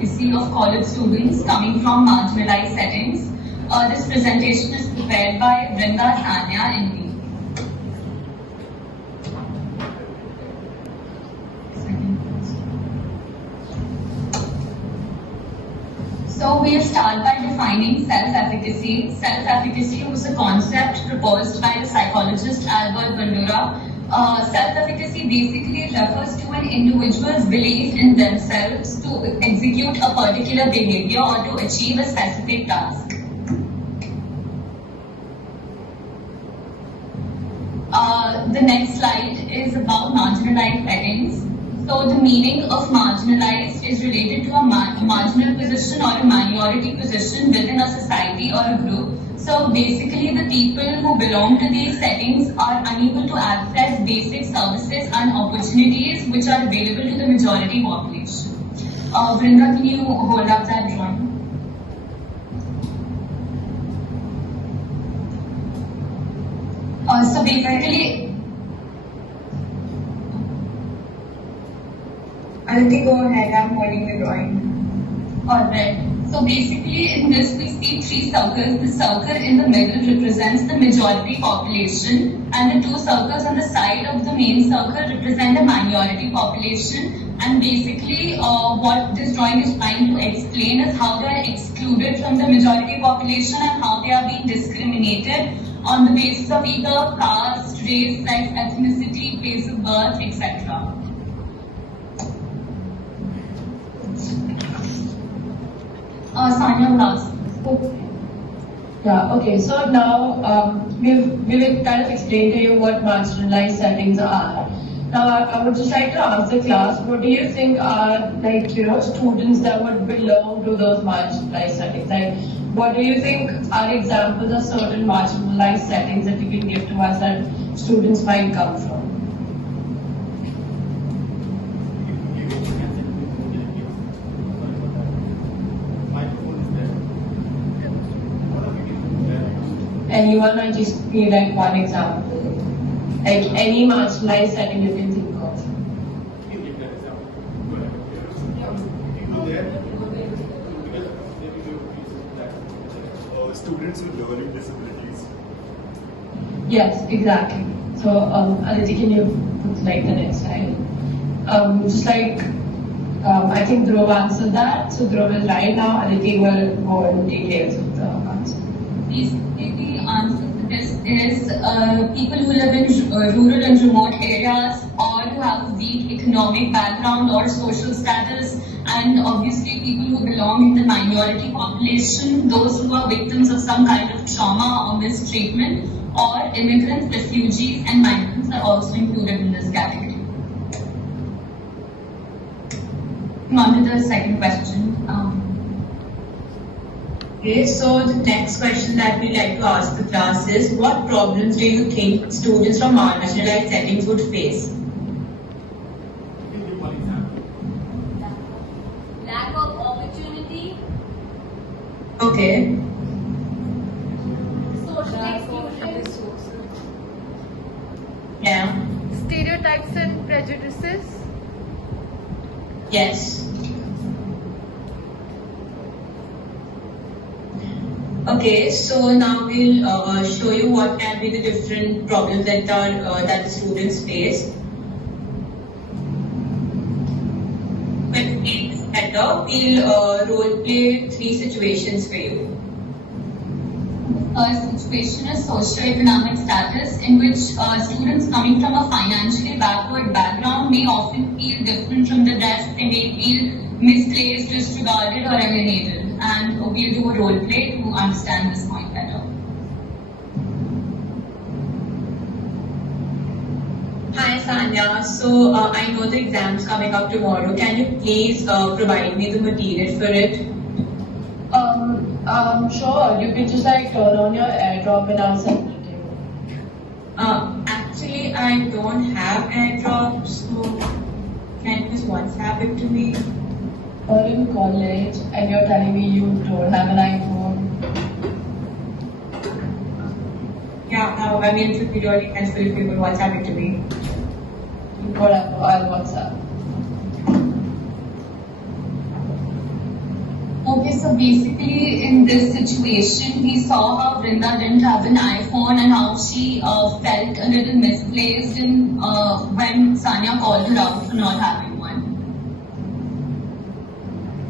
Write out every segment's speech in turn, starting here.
self-efficacy of college students coming from marginalized settings. This presentation is prepared by Vrinda, Sanya, and me. So we'll start by defining self-efficacy. Self-efficacy was a concept proposed by the psychologist Albert Bandura. Self-efficacy basically refers to an individual's belief in themselves to execute a particular behavior or to achieve a specific task. The next slide is about marginalized settings. So the meaning of marginalized is related to a marginal position or a minority position within a society or a group. So basically the people who belong to these settings are unable to access basic services and opportunities which are available to the majority population. Vrinda, can you hold up that drawing? So basically, Aditi, go ahead. I'm holding the drawing. Alright. So basically, in this we see three circles. The circle in the middle represents the majority population, and the two circles on the side of the main circle represent the minority population. And basically, what this drawing is trying to explain is how they are excluded from the majority population and how they are being discriminated on the basis of either caste, race, sex, ethnicity, place of birth, etc. Sanya will ask. Yeah, okay. So now we will kind of explain to you what marginalized settings are. Now I would just like to ask the class, what do you think are students that would belong to those marginalized settings? Like, what do you think are examples of certain marginalized settings that you can give to us that students might come from? Anyone, or just be like one example? Like any marginalized setting you can think of. Students with learning disabilities. Yes, exactly. So, Aditi, can you put like the next slide? I think Dhruv answered that. So Dhruv is right now. Aditi will go into details of the answer. Basically, the answer to this is people who live in rural and remote areas, or who have a weak economic background or social status, and obviously people who belong in the minority population, those who are victims of some kind of trauma or mistreatment, or immigrants, refugees, and migrants are also included in this category. On to the second question. Okay, so the next question that we'd like to ask the class is, what problems do you think students from marginalized settings would face? Lack of opportunity. Okay. Social exclusion. Yeah. Stereotypes and prejudices. Yes. Okay, so now we'll show you what can be the different problems that the students face. But to make this better, we'll role play 3 situations for you. First situation is socio-economic status, in which students coming from a financially backward background may often feel different from the rest. They may feel misplaced, disregarded, or alienated. And we'll do a role play to understand this point better. Hi Sanya, so I know the exam's coming up tomorrow. Can you please provide me the material for it? Sure. You can just like turn on your AirDrop and I'll send it to you. Actually, I don't have AirDrop, so can you just WhatsApp it to me? You're in college and you're telling me you don't have an iPhone. Yeah, I mean, it would be really helpful if you could WhatsApp it to me. Whatever, I'll WhatsApp. Okay, so basically in this situation, we saw how Vrinda didn't have an iPhone and how she felt a little misplaced when Sanya called her out for not having one.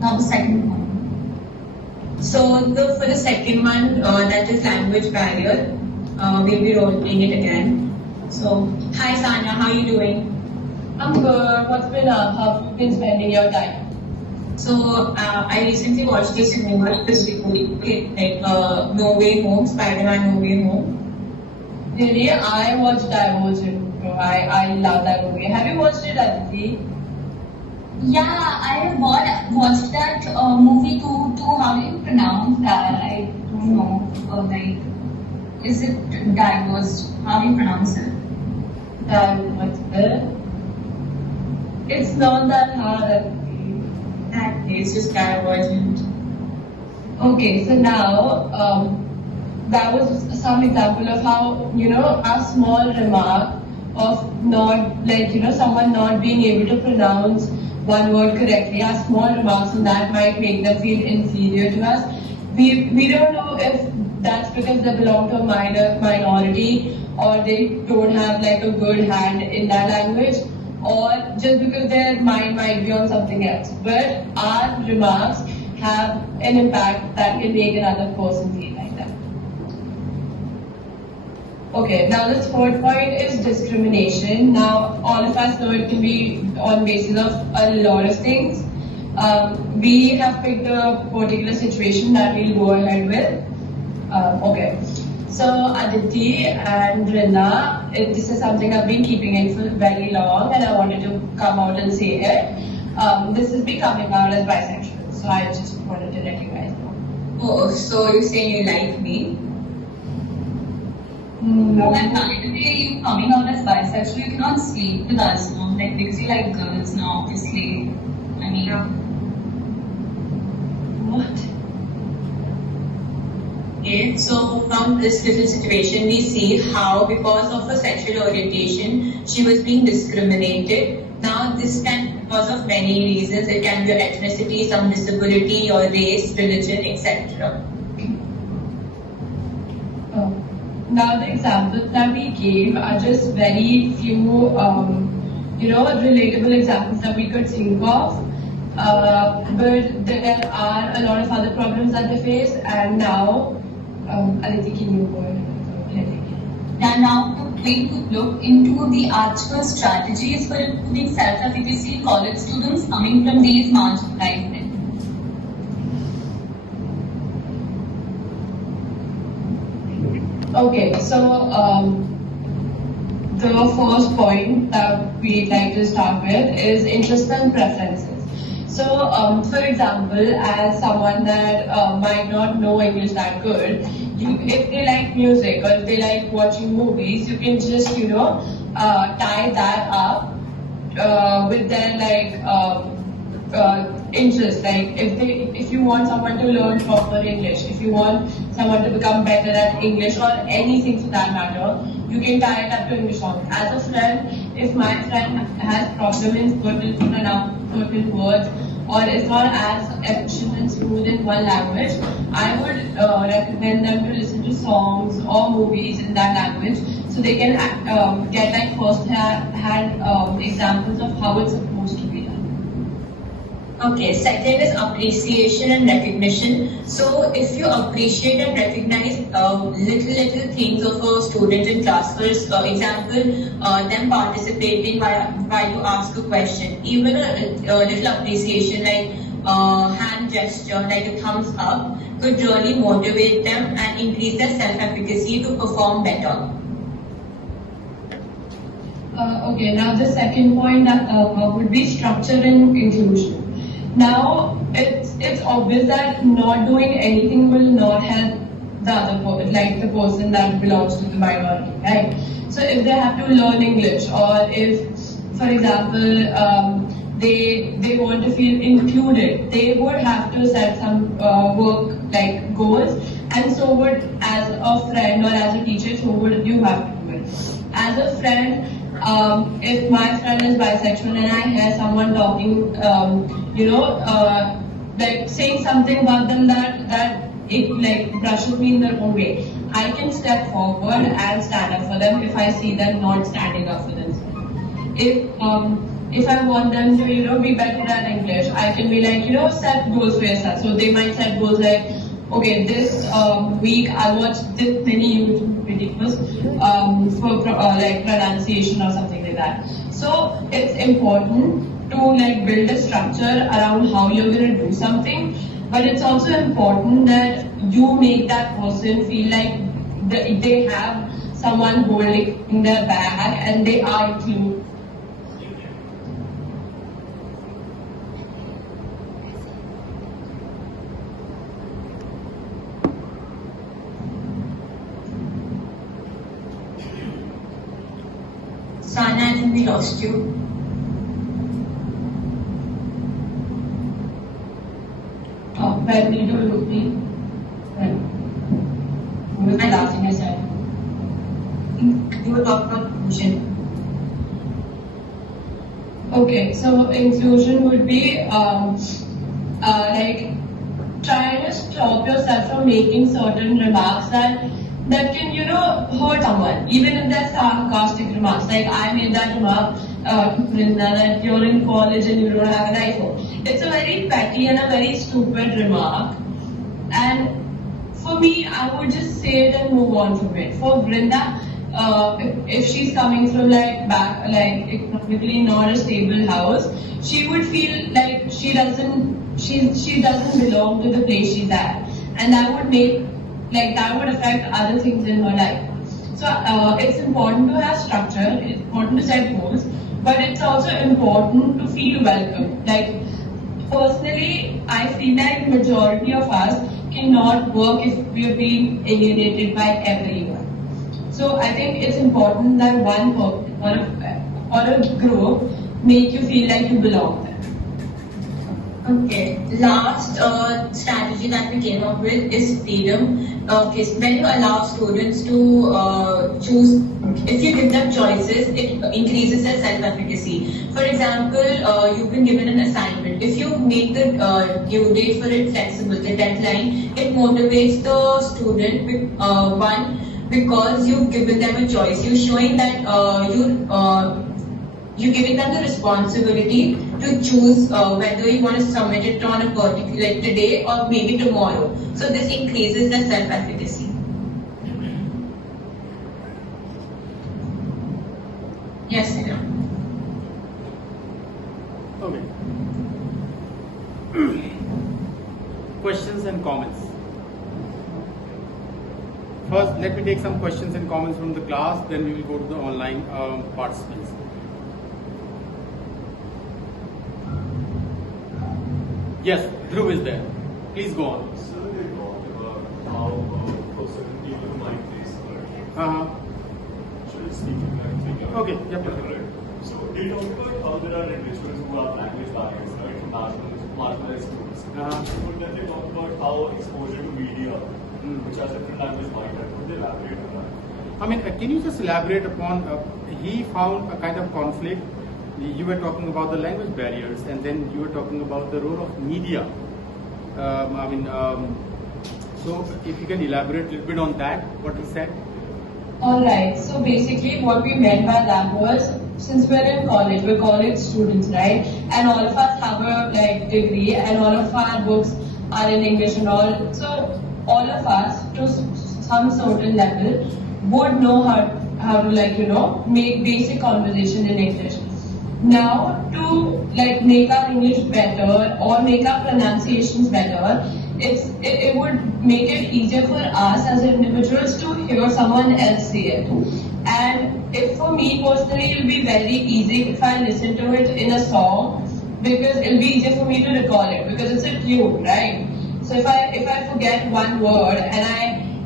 Now the second one. So for the second one, that is language barrier. We'll be role playing it again. So, hi Sanya, how are you doing? I'm good. What's been up? How have you been spending your time? So, I recently watched this movie, like No Way Home, Spider-Man No Way Home. Really, I watched Divergent. Bro. I love that movie. Have you watched it, Aditi? Yeah, I have watched that movie too. How do you pronounce that? I don't know. Is it diverse? How do you pronounce it? Divergent. It's not that hard, Aditi. It's just Divergent. Okay, so now that was some example of how a small remark of not someone not being able to pronounce one word correctly, our small remarks on that might make them feel inferior to us. We don't know if that's because they belong to a minority or they don't have like a good hand in that language, or just because their mind might be on something else. But our remarks have an impact that can make another person feel like that. Okay, now the third point is discrimination. Now, all of us know it can be on basis of a lot of things. We have picked a particular situation that we'll go ahead with. Okay, so Aditi and Rinna, this is something I've been keeping in for very long and I wanted to come out and say it. This is becoming out as bisexual, so I just wanted to let you guys know. Oh, so you're saying you like me? No, and by the way, you coming out as bisexual, you cannot sleep with us, no? Like, because you like girls now, obviously. I mean, What? Okay, so from this little situation, we see how because of her sexual orientation, she was being discriminated. Now, this can be because of many reasons. It can be your ethnicity, some disability, your race, religion, etc. Now the examples that we gave are just very few, relatable examples that we could think of. But there are a lot of other problems that they face, and now, Aditi, can you go ahead? and now we're going to look into the actual strategies for improving self-efficacy in college students coming from these marginalized networks. Okay, so the first point that we'd like to start with is interests and preferences. So, for example, as someone that might not know English that good, if they like music or if they like watching movies, you can just, tie that up with their interest. Like if you want someone to learn proper English, if you want someone to become better at English or anything for that matter, you can tie it up to English songs. As a friend, if my friend has problem in certain words or is not as efficient and smooth in one language, I would recommend them to listen to songs or movies in that language so they can get like first-hand examples of how it's supposed to be done. Okay, second is appreciation and recognition. So if you appreciate and recognize little things of a student in class, for example, them participating while you ask a question, even a little appreciation like hand gesture, like a thumbs up, could really motivate them and increase their self-efficacy to perform better. Okay, now the second point that would be structure and inclusion. Now, it's obvious that not doing anything will not help the other the person that belongs to the minority, right? So if they have to learn English, or if, for example, they want to feel included, they would have to set some work like goals, and so would, as a friend or as a teacher, so would you have to do it. As a friend, if my friend is bisexual and I hear someone talking, like saying something about them that it like brushes me in the wrong way, I can step forward and stand up for them if I see them not standing up for themselves. If I want them to, be better at English, I can be like, set goals for yourself. So they might set goals like, okay, this week I watched this many YouTube videos for like pronunciation or something like that. So it's important to like build a structure around how you're gonna do something, but it's also important that you make that person feel like they have someone holding their back and they are included. Sana, I think we lost you. When did you lose me? When was the last thing I said? You were talking about inclusion. Okay, so inclusion would be like trying to stop yourself from making certain remarks that can hurt someone, even if they're sarcastic remarks. Like I made that remark to Brinda that you're in college and you don't have an iPhone. It's a very petty and a very stupid remark, and for me, I would just say it and move on from it. For Brinda, if she's coming from like economically not a stable house, she would feel like she doesn't belong to the place she's at, and that would affect other things in her life. So it's important to have structure. It's important to set goals, but it's also important to feel welcome. Like personally, I feel like majority of us cannot work if we are being alienated by everyone. So I think it's important that one person or a group make you feel like you belong there. Okay, last strategy that we came up with is freedom. Okay, so when you allow students to choose, if you give them choices, it increases their self-efficacy. For example, you've been given an assignment. If you make the due date for it flexible, the deadline, it motivates the student because you've given them a choice. You're showing that you're giving them the responsibility to choose whether you want to submit it on a particular, like today or maybe tomorrow. So this increases their self-efficacy. Yes, Sina. Okay. Questions and comments. First, let me take some questions and comments from the class, then we will go to the online participants. Yes, Dhruv is there. Please go on. So they talked about how for certain people might face hurt. Should I speak in that thing? Okay, yeah, perfect. Right. So they talked about how there are individuals who are language barriers, right? Marginalized students. But then they talked about how exposure to media, which has different language might have. Could they elaborate on that? I mean, can you just elaborate upon, he found a kind of conflict. You were talking about the language barriers, and then you were talking about the role of media. So if you can elaborate a little bit on that, what he said. Alright, so basically what we meant by that was, since we're in college, we're college students, right? And all of us have a degree, and all of our books are in English and all. So all of us, to some certain level, would know how to make basic conversation in English. Now, to make our English better or make our pronunciations better, it would make it easier for us as individuals to hear someone else say it. And if for me personally, it'll be very easy if I listen to it in a song, because it'll be easier for me to recall it because it's a tune, right? So if I forget one word and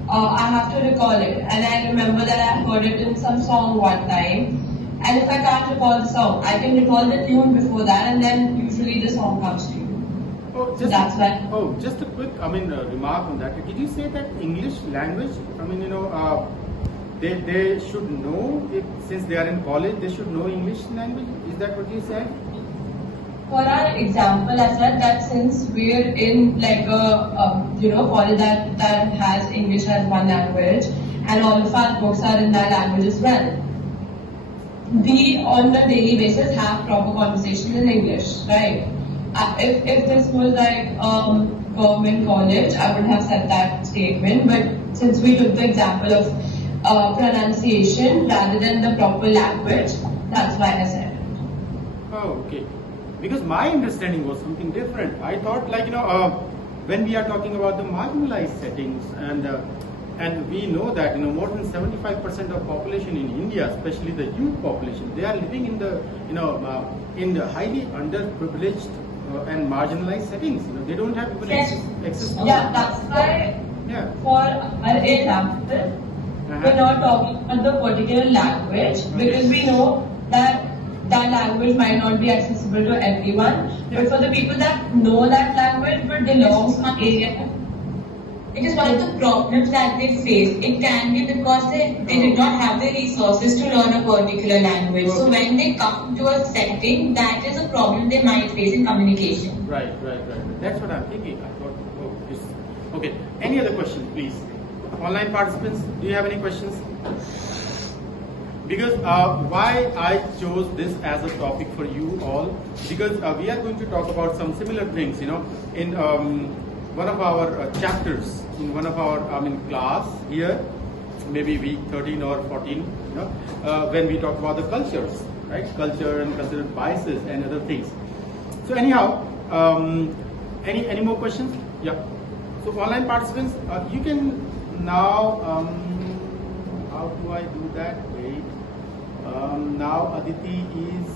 I have to recall it, and I remember that I heard it in some song one time. And if I can't recall the song, I can recall the tune before that, and then usually the song comes to you. Just a quick, remark on that. Did you say that English language? They should know it, since they are in college. They should know English language. Is that what you said? for our example, I said that since we're in like a college that has English as one language, and all of our books are in that language as well, we on a daily basis have proper conversation in English, right? If this was like government college, I would have said that statement. But since we took the example of pronunciation rather than the proper language, that's why I said it. Oh, okay. Because my understanding was something different. I thought, like, when we are talking about the marginalized settings, and we know that more than 75% of population in India, especially the youth population, they are living in the in the highly underprivileged and marginalized settings. They don't have even access to. Yeah, that's why. Yeah. For our example, we're not talking about the particular language because we know that that language might not be accessible to everyone. But for the people that know that language but belongs to an area, It is one of the problems that they face. It can be because they did not have the resources to learn a particular language. So when they come to a setting, that is a problem they might face in communication. Right. That's what I'm thinking. I thought, okay. Any other questions, please? Online participants, do you have any questions? Because why I chose this as a topic for you all, because we are going to talk about some similar things, in one of our chapters, in one of our class here, maybe week 13 or 14, when we talk about the cultures, right? Culture and cultural biases and other things. So anyhow, any more questions? Yeah. So online participants, you can now, how do I do that? Wait. Now Aditi is